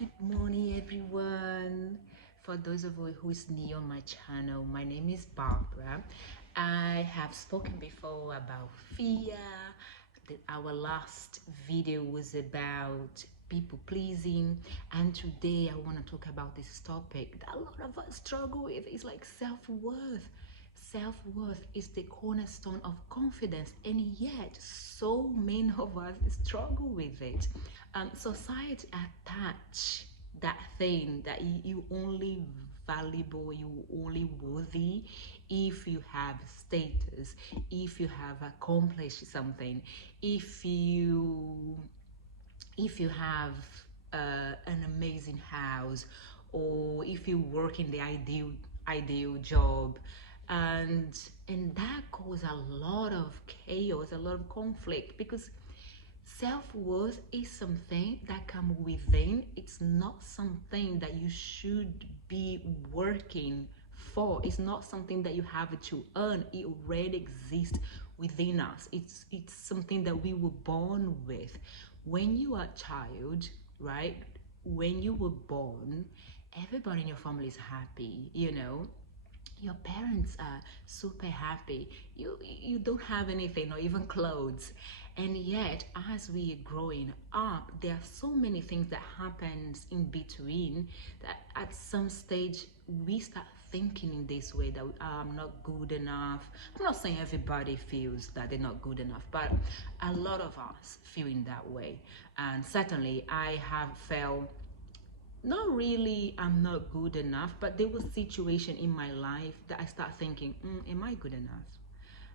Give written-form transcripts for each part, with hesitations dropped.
Good morning, everyone. For those of you who is new on my channel, my name is Barbara. I have spoken before about fear. Our last video was about people pleasing, and today I want to talk about this topic that a lot of us struggle with. It's like self-worth. Self-worth is the cornerstone of confidence, and yet so many of us struggle with it. Society attach that thing that you only valuable, you only worthy if you have status, if you have accomplished something, if you have an amazing house, or if you work in the ideal job. And that causes a lot of chaos, a lot of conflict, because self-worth is something that comes within. It's not something that you should be working for. It's not something that you have to earn. It already exists within us. It's something that we were born with. When you are a child, right? When you were born, everybody in your family is happy, your parents are super happy. You don't have anything or even clothes. And yet, as we are growing up, there are so many things that happens in between that at some stage we start thinking in this way that I'm not good enough. I'm not saying everybody feels that they're not good enough, but a lot of us feel in that way. And certainly I have felt not really I'm not good enough, but there was situation in my life that I start thinking, am I good enough?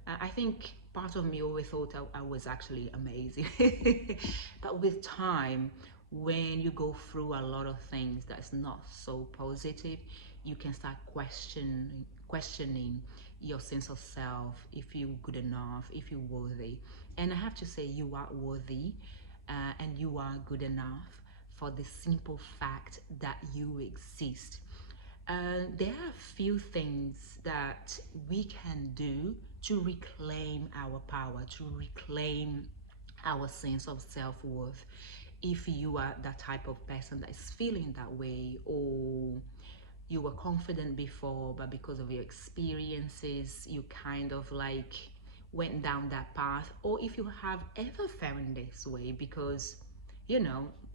I think part of me always thought I was actually amazing. But with time, when you go through a lot of things that's not so positive, you can start questioning your sense of self, if you're good enough, if you're worthy. And I have to say, you are worthy, and you are good enough for the simple fact that you exist. There are a few things that we can do to reclaim our power, to reclaim our sense of self-worth. If you are that type of person that is feeling that way, or you were confident before, but because of your experiences, you kind of like went down that path, or if you have ever felt this way, because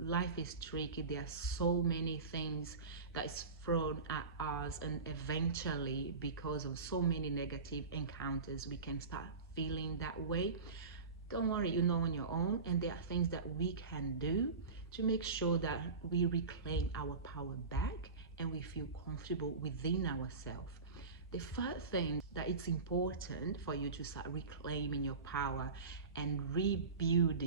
life is tricky. There are so many things that is thrown at us, and eventually, because of so many negative encounters, we can start feeling that way. Don't worry, you're not on your own, and there are things that we can do to make sure that we reclaim our power back and we feel comfortable within ourselves. The first thing that it's important for you to start reclaiming your power and rebuild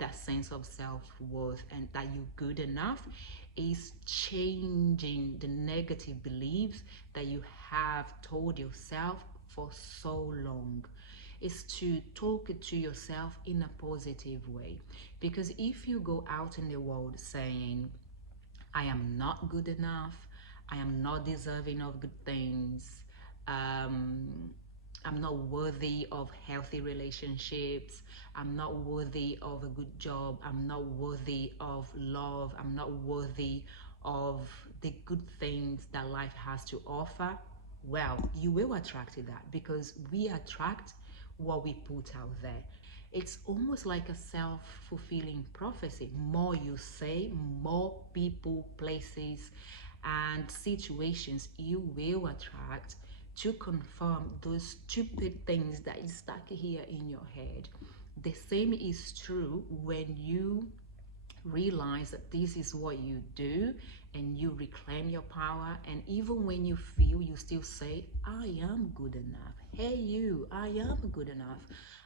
that sense of self-worth and that you're good enough is changing the negative beliefs that you have told yourself for so long. Is to talk to yourself in a positive way, because if you go out in the world saying I am not good enough, I am not deserving of good things, um, I'm not worthy of healthy relationships, I'm not worthy of a good job, I'm not worthy of love, I'm not worthy of the good things that life has to offer, well, you will attract that, because we attract what we put out there. It's almost like a self-fulfilling prophecy. More you say, more people, places, and situations you will attract to confirm those stupid things that is stuck here in your head. The same is true when you realize that this is what you do and you reclaim your power, and even when you feel, you still say I am good enough. Hey you, I am good enough.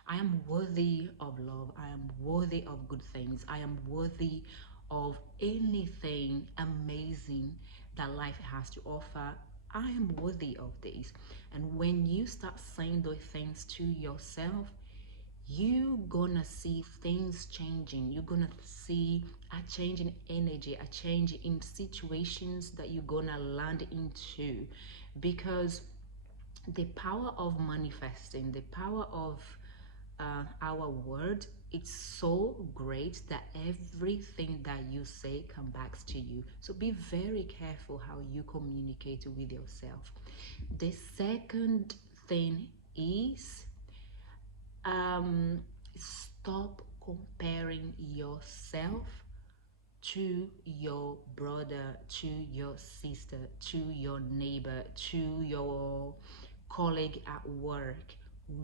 I am worthy of love, I am worthy of good things, I am worthy of anything amazing that life has to offer. I am worthy of this. And when you start saying those things to yourself, you gonna see things changing. You're gonna see a change in energy, a change in situations that you're gonna land into, because the power of manifesting, the power of our word it's so great that everything that you say comes back to you. So be very careful how you communicate with yourself. The second thing is, um, stop comparing yourself to your brother, to your sister, to your neighbor, to your colleague at work.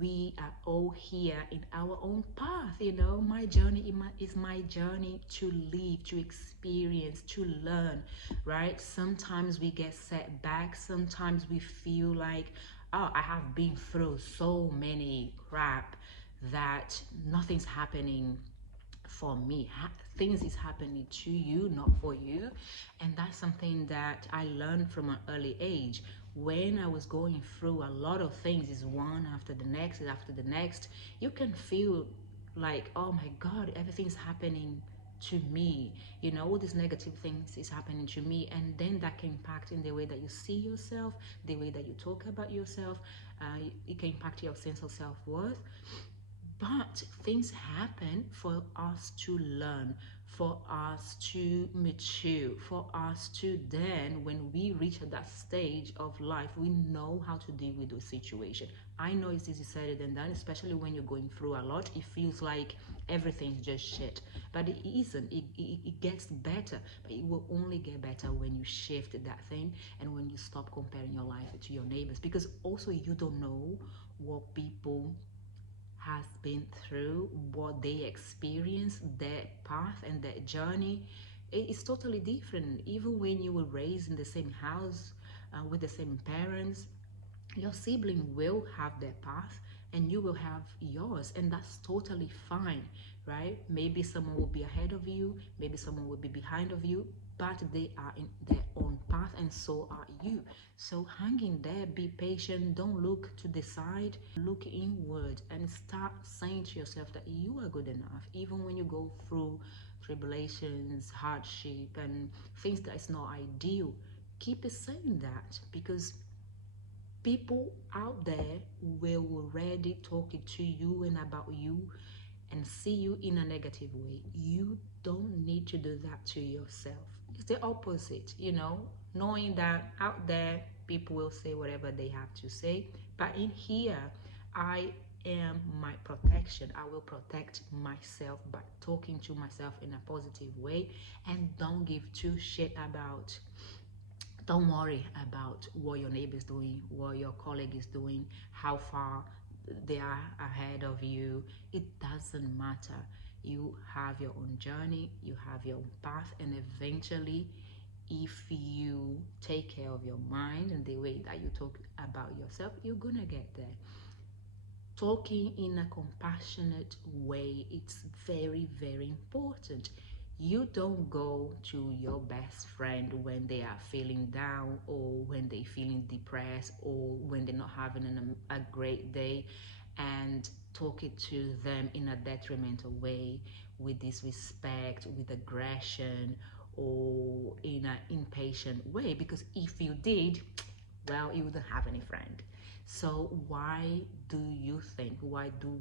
We are all here in our own path. My journey is my journey to live, to experience, to learn, right? Sometimes we get set back. Sometimes we feel like, oh, I have been through so many crap that nothing's happening for me. Things is happening to you, not for you. And that's something that I learned from an early age. When I was going through a lot of things, is one after the next, after the next, you can feel like, oh my God, everything's happening to me. All these negative things is happening to me, and then that can impact in the way that you see yourself, the way that you talk about yourself. It can impact your sense of self-worth. But things happen for us to learn, for us to mature, for us to then, when we reach that stage of life, we know how to deal with those situations. I know it's easy said than done, especially when you're going through a lot. It feels like everything's just shit. But it isn't. It gets better. But it will only get better when you shift that thing and when you stop comparing your life to your neighbors. Because also, you don't know what people has been through, what they experience, their path and their journey. It's totally different. Even when you were raised in the same house, with the same parents, your sibling will have their path and you will have yours, and that's totally fine, right? Maybe someone will be ahead of you, maybe someone will be behind of you, but they are in their own path and so are you. So hang in there, be patient, don't look to the side, look inward and start saying to yourself that you are good enough. Even when you go through tribulations, hardship and things that is not ideal, keep saying that, because people out there will already talking to you and about you and see you in a negative way. You don't need to do that to yourself. It's the opposite, knowing that out there people will say whatever they have to say, but in here, I am my protection. I will protect myself by talking to myself in a positive way, and don't give two shit about, don't worry about what your neighbor is doing, what your colleague is doing, how far they are ahead of you. It doesn't matter. You have your own journey, you have your own path, and eventually, if you take care of your mind and the way that you talk about yourself, you're gonna get there. Talking in a compassionate way, it's very, very important. You don't go to your best friend when they are feeling down or when they're feeling depressed or when they're not having a great day and talk it to them in a detrimental way, with disrespect, with aggression, or in an impatient way, because if you did, well, you wouldn't have any friend. So why do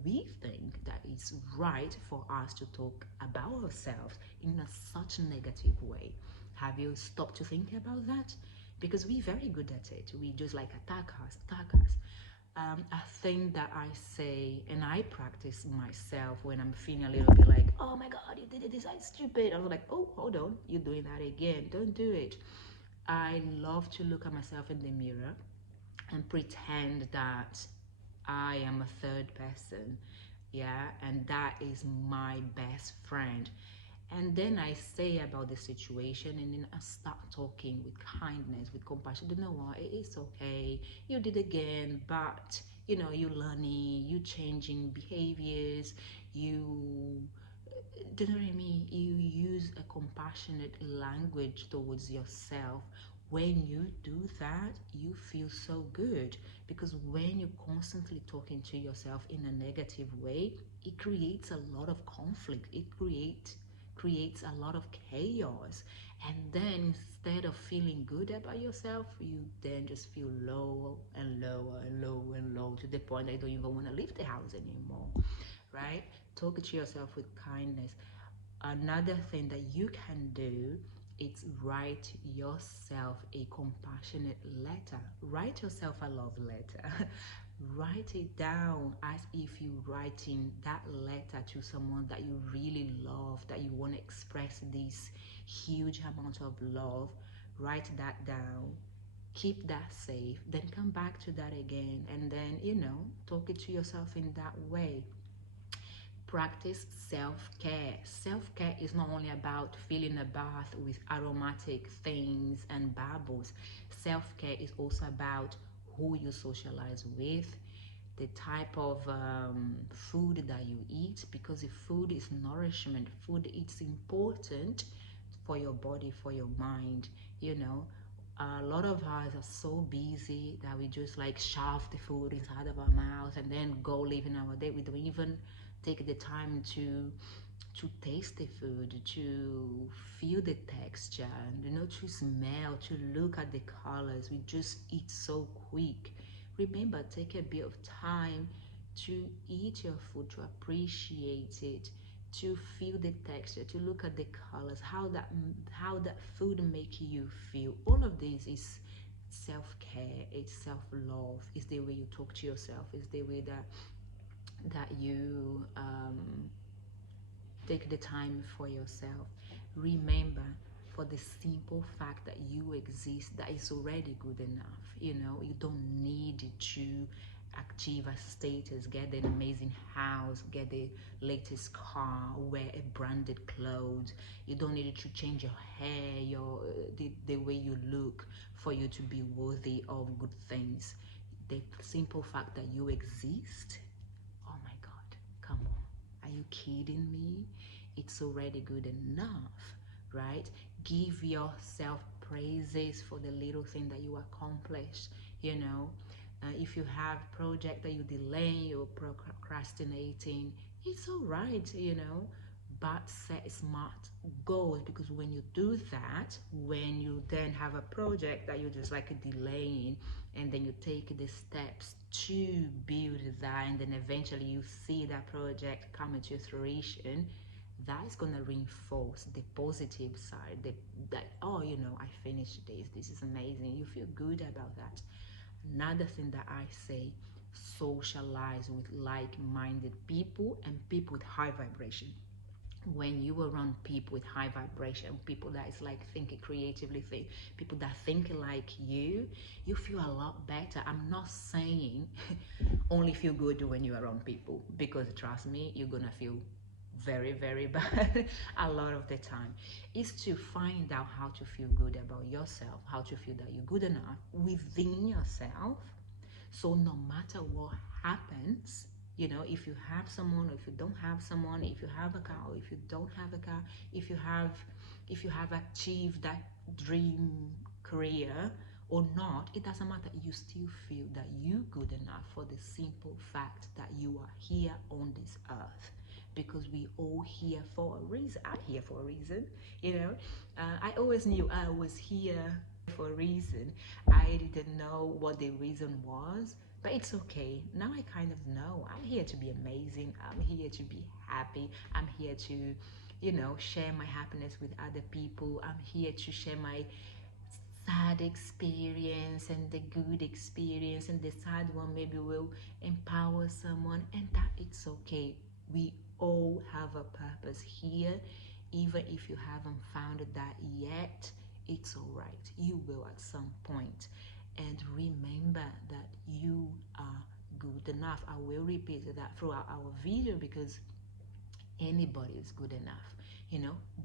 we think that it's right for us to talk about ourselves in such a negative way? Have you stopped to think about that? Because we're very good at it. We just like attack us, attack us. A thing that I say and I practice myself when I'm feeling a little bit like, oh my God, you did it, this is stupid. I was like, oh, hold on, you're doing that again. Don't do it. I love to look at myself in the mirror and pretend that I am a third person, yeah, and that is my best friend. And then I say about the situation, and then I start talking with kindness, with compassion. You know what? It's okay. You did again, but you're learning, you changing behaviors, you do you know what I mean? You use a compassionate language towards yourself. When you do that, you feel so good, because when you're constantly talking to yourself in a negative way, it creates a lot of conflict. It creates a lot of chaos. And then instead of feeling good about yourself, you then just feel low and lower and low and low to the point that you don't even want to leave the house anymore, right? talk to yourself with kindness. Another thing that you can do is write yourself a compassionate letter. Write yourself a love letter. Write it down as if you're writing that letter to someone that you really love, that you want to express this huge amount of love. Write that down, keep that safe, then come back to that again, and then, talk it to yourself in that way. Practice self-care. Self-care is not only about filling a bath with aromatic things and bubbles. Self-care is also about who you socialize with, the type of food that you eat, because if food is nourishment, food is important for your body, for your mind. you know a lot of us are so busy that we just like shove the food inside of our mouth and then go living our day. We don't even take the time to taste the food, to feel the texture, and to smell, to look at the colors. We just eat so quick. Remember, take a bit of time to eat your food, to appreciate it, to feel the texture, to look at the colors, how that food make you feel. All of this is self-care, it's self-love, it's the way you talk to yourself, it's the way that you take the time for yourself. Remember, for the simple fact that you exist, that is already good enough. You don't need to achieve a status, get an amazing house, get the latest car, wear a branded clothes. You don't need to change your hair, the way you look, for you to be worthy of good things. The simple fact that you exist, oh my God, come on. Are you kidding me? It's already good enough, right? Give yourself praises for the little thing that you accomplished. If you have project that you delay or procrastinating, it's all right. But set smart goals, because when you do that, when you then have a project that you're just like delaying, and then you take the steps to build that, and then eventually you see that project coming to fruition, that's going to reinforce the positive side, that, oh, I finished this is amazing. You feel good about that. Another thing that I say, socialize with like-minded people and people with high vibration. When you around people with high vibration, people that is like thinking creatively, people that think like you feel a lot better. I'm not saying only feel good when you're around people, because trust me, you're gonna feel very, very bad a lot of the time. Is to find out how to feel good about yourself, how to feel that you're good enough within yourself. So no matter what happens, if you have someone or if you don't have someone, if you have a car or if you don't have a car, if you have achieved that dream career or not, it doesn't matter. You still feel that you're good enough, for the simple fact that you are here on this earth, because we all here for a reason. I'm here for a reason. I always knew I was here for a reason. I didn't know what the reason was, but it's okay. Now I kind of know. I'm here to be amazing. I'm here to be happy. I'm here to, share my happiness with other people. I'm here to share my sad experience and the good experience, and the sad one maybe will empower someone, and that it's okay. We all have a purpose here. Even if you haven't found that yet, it's all right. You will at some point. And remember that you are good enough. I will repeat that throughout our video, because anybody is good enough.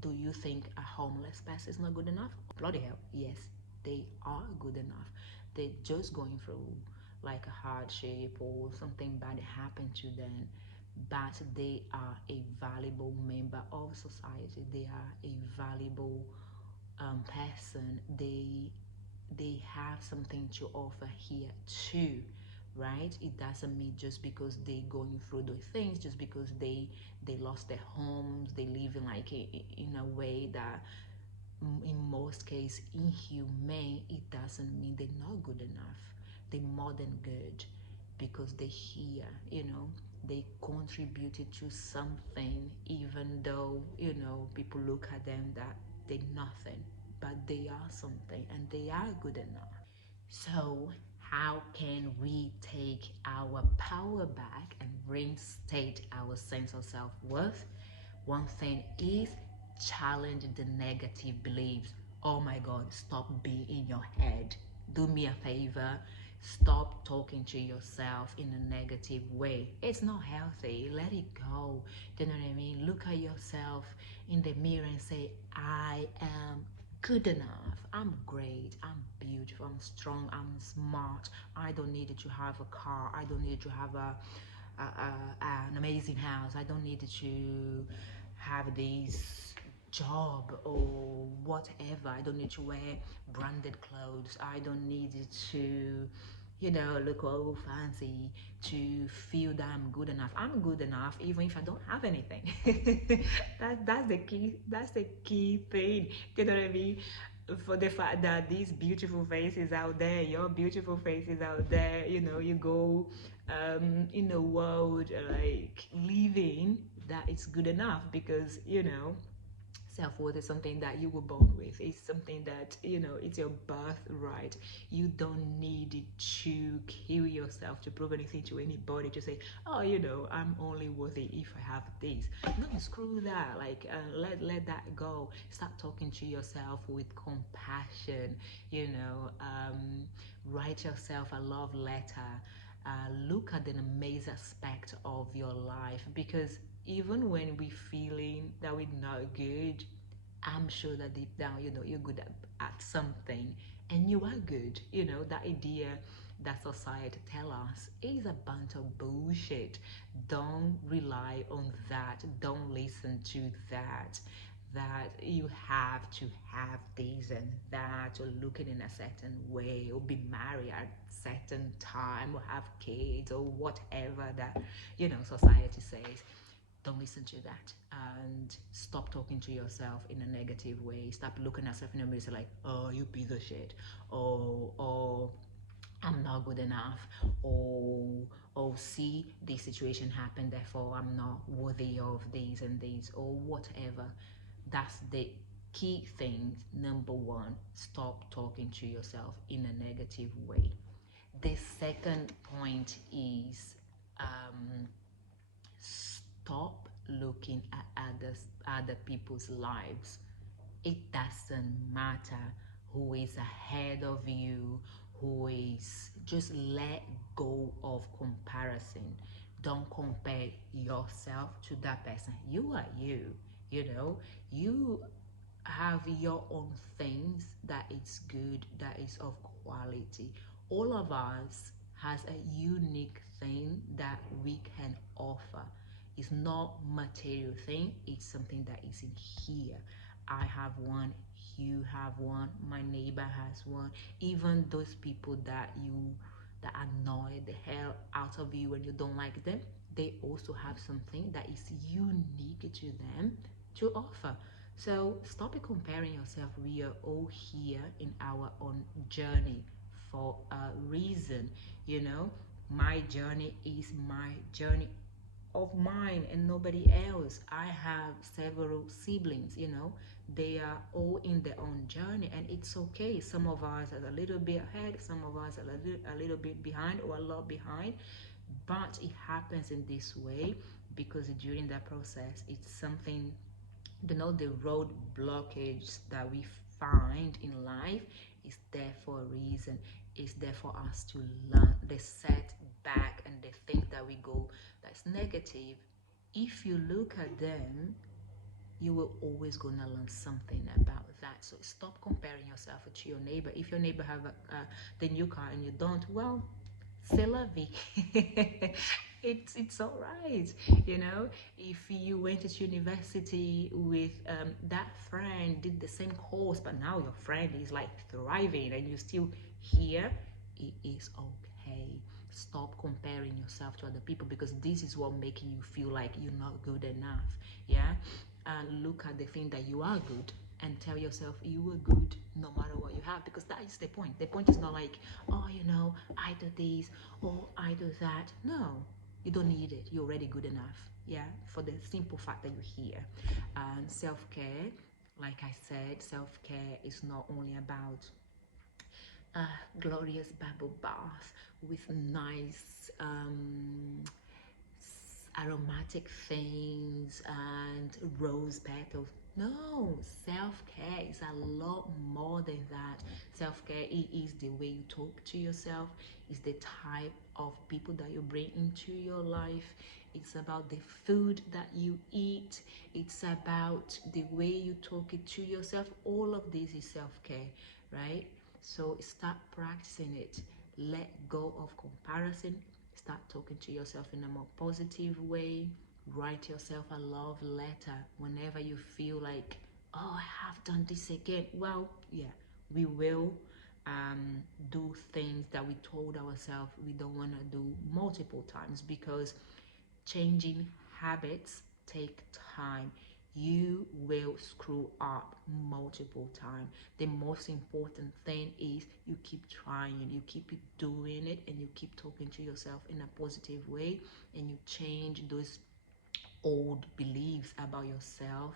Do you think a homeless person is not good enough? Bloody hell, yes, they are good enough. They're just going through like a hardship or something bad happened to them, but they are a valuable member of society. They are a valuable person. They have something to offer here too, right? It doesn't mean just because they going through those things, just because they lost their homes, they live in like in a way that in most cases inhumane, it doesn't mean they're not good enough. They're more than good, because they're here. they contributed to something, even though, people look at them that they're nothing, but they are something and they are good enough. So, how can we take our power back and reinstate our sense of self worth? One thing is challenge the negative beliefs. Oh my God, stop being in your head. Do me a favor. Stop talking to yourself in a negative way. It's not healthy. Let it go. Do you know what I mean? Look at yourself in the mirror and say, I am good enough. I'm great. I'm beautiful. I'm strong. I'm smart. I don't need to have a car. I don't need to have an amazing house. I don't need to have this job or whatever. I don't need to wear branded clothes. I don't need to, look all fancy to feel that I'm good enough. I'm good enough even if I don't have anything. That's the key. That's the key thing. You know what I mean? For the fact that these beautiful faces out there, your beautiful faces out there, you go in a world like living that it's good enough because self-worth is something that you were born with. It's something that it's your birthright. You don't need to kill yourself to prove anything to anybody, to say, oh, I'm only worthy if I have this. No, screw that. Like, let that go. Start talking to yourself with compassion. Write yourself a love letter. Look at the amazing aspect of your life, because even when we feeling that we're not good, I'm sure that deep down, you're good at something, and you are good. That idea that society tell us is a bunch of bullshit. Don't rely on that. Don't listen to that you have to have this and that, or looking in a certain way, or be married at certain time, or have kids, or whatever that society says. Don't listen to that, and stop talking to yourself in a negative way. Stop looking at yourself in the mirror and say like, oh, you piece of shit, or I'm not good enough, or see this situation happen, therefore I'm not worthy of this and this, or whatever. That's the key thing. Number one, stop talking to yourself in a negative way. The second point is stop looking at other people's lives. It doesn't matter who is ahead of you, who is, just let go of comparison. Don't compare yourself to that person. You are you. You have your own things that is good, that is of quality. All of us has a unique thing that we can offer. It's not material thing, it's something that is in here. I have one, you have one, my neighbor has one. Even those people that annoy the hell out of you when you don't like them, they also have something that is unique to them to offer. So stop comparing yourself. We are all here in our own journey for a reason. My journey is my journey of mine and nobody else. I have several siblings, they are all in their own journey, and it's okay. Some of us are a little bit ahead, some of us are a little bit behind, or a lot behind, but it happens in this way because during that process, it's something, the road blockage that we find in life is there for a reason. It's there for us to learn. The setback and the things that we go that's negative, if you look at them, you will always gonna learn something about that. So stop comparing yourself to your neighbor. If your neighbor have the new car and you don't, well, c'est la vie. It's all right. If you went to university with that friend, did the same course, but now your friend is like thriving and you're still here, it is okay. Stop comparing yourself to other people, because this is what making you feel like you're not good enough. Yeah. And look at the thing that you are good, and tell yourself you are good no matter what you have, because that is the point. The point is not like, oh, I do this or I do that. No, You don't need it. You're already good enough. Yeah, for the simple fact that you're here. And self-care, like I said, self-care is not only about a glorious bubble bath with nice aromatic things and rose petals. No, self-care is a lot more than that. Self-care is the way you talk to yourself, is the type of people that you bring into your life. It's about the food that you eat. It's about the way you talk it to yourself. All of this is self-care, right? So start practicing it. Let go of comparison. Start talking to yourself in a more positive way. Write yourself a love letter whenever you feel like, oh, I have done this again. Well, yeah, we will um, do things that we told ourselves we don't want to do multiple times, because changing habits take time. You will screw up multiple times. The most important thing is you keep trying, you keep doing it, and you keep talking to yourself in a positive way, and you change those old beliefs about yourself,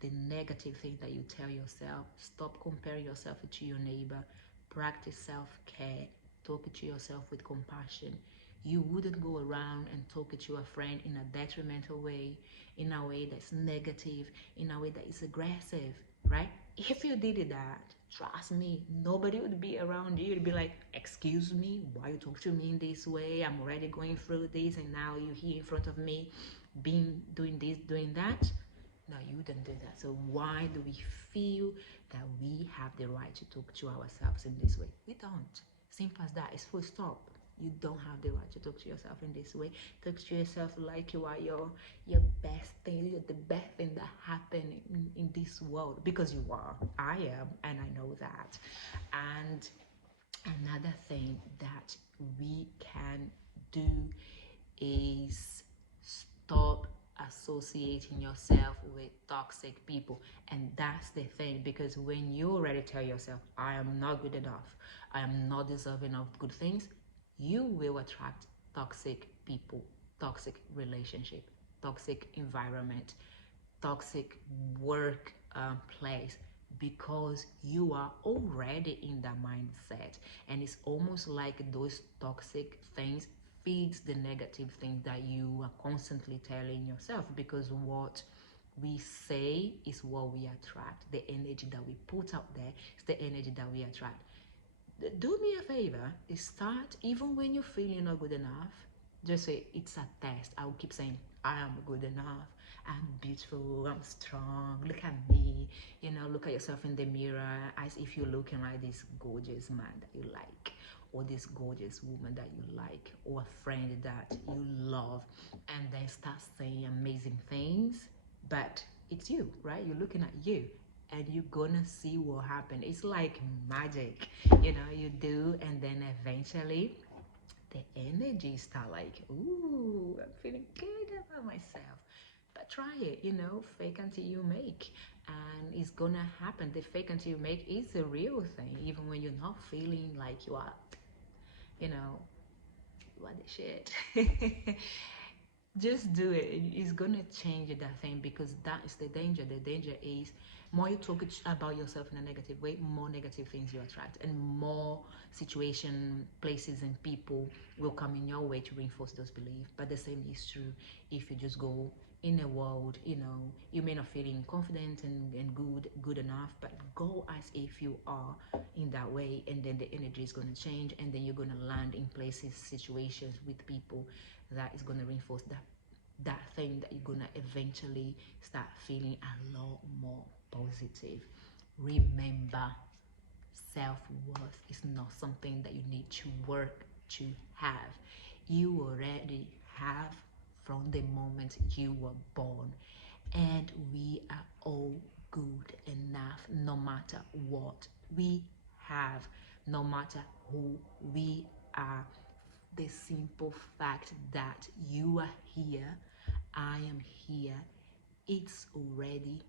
the negative things that you tell yourself. Stop comparing yourself to your neighbor. Practice self-care. Talk to yourself with compassion. You wouldn't go around and talk to a friend in a detrimental way, in a way that's negative, in a way that is aggressive, right? If you did that, trust me, nobody would be around you. You'd be like, excuse me, why you talk to me in this way? I'm already going through this, and now you're here in front of me being doing this, doing that. No, you wouldn't do that. So why do we feel that we have the right to talk to ourselves in this way? We don't. Simple as that. It's full stop. You don't have the right to talk to yourself in this way. Talk to yourself like you are your best thing. You're the best thing that happened in this world, because you are. I am, and I know that. And another thing that we can do is stop associating yourself with toxic people. And that's the thing, because when you already tell yourself, I am not good enough, I am not deserving of good things, you will attract toxic people, toxic relationship, toxic environment, toxic work place, because you are already in that mindset. And it's almost like those toxic things feeds the negative things that you are constantly telling yourself, because what we say is what we attract. The energy that we put out there is the energy that we attract. Do me a favor, start, even when you feel you're not good enough, just say it's a test. I will keep saying I am good enough, I'm beautiful, I'm strong, look at me. Look at yourself in the mirror as if you're looking like this gorgeous man that you like, or this gorgeous woman that you like, or a friend that you love. And then start saying amazing things. But it's you, right? You're looking at you, and you're gonna see what happens. It's like magic, you do, and then eventually the energy start like, ooh, I'm feeling good about myself. But try it, fake until you make. And it's gonna happen. The fake until you make is a real thing, even when you're not feeling like you know, you are the shit. Just do it. It's gonna change that thing, because that is the danger. The danger is, more you talk about yourself in a negative way, more negative things you attract, and more situation, places, and people will come in your way to reinforce those beliefs. But the same is true if you just go in a world, you may not feeling confident and good enough, but go as if you are in that way, and then the energy is going to change, and then you're going to land in places, situations, with people that is going to reinforce that thing, that you're going to eventually start feeling a lot more positive. Remember, self-worth is not something that you need to work to have. You already have from the moment you were born, and we are all good enough, no matter what we have, no matter who we are. The simple fact that you are here, I am here, it's already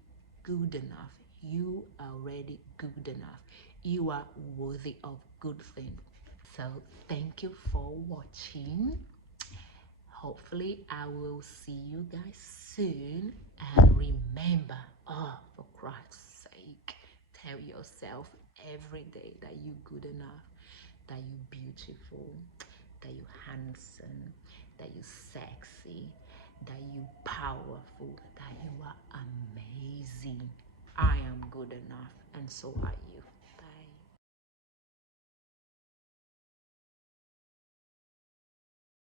good enough. You are already good enough. You are worthy of good things. So thank you for watching. Hopefully, I will see you guys soon. And remember, oh, for Christ's sake, tell yourself every day that you're good enough, that you're beautiful, that you're handsome, that you're sexy, that you're powerful, that you are amazing. I am good enough, and so are you.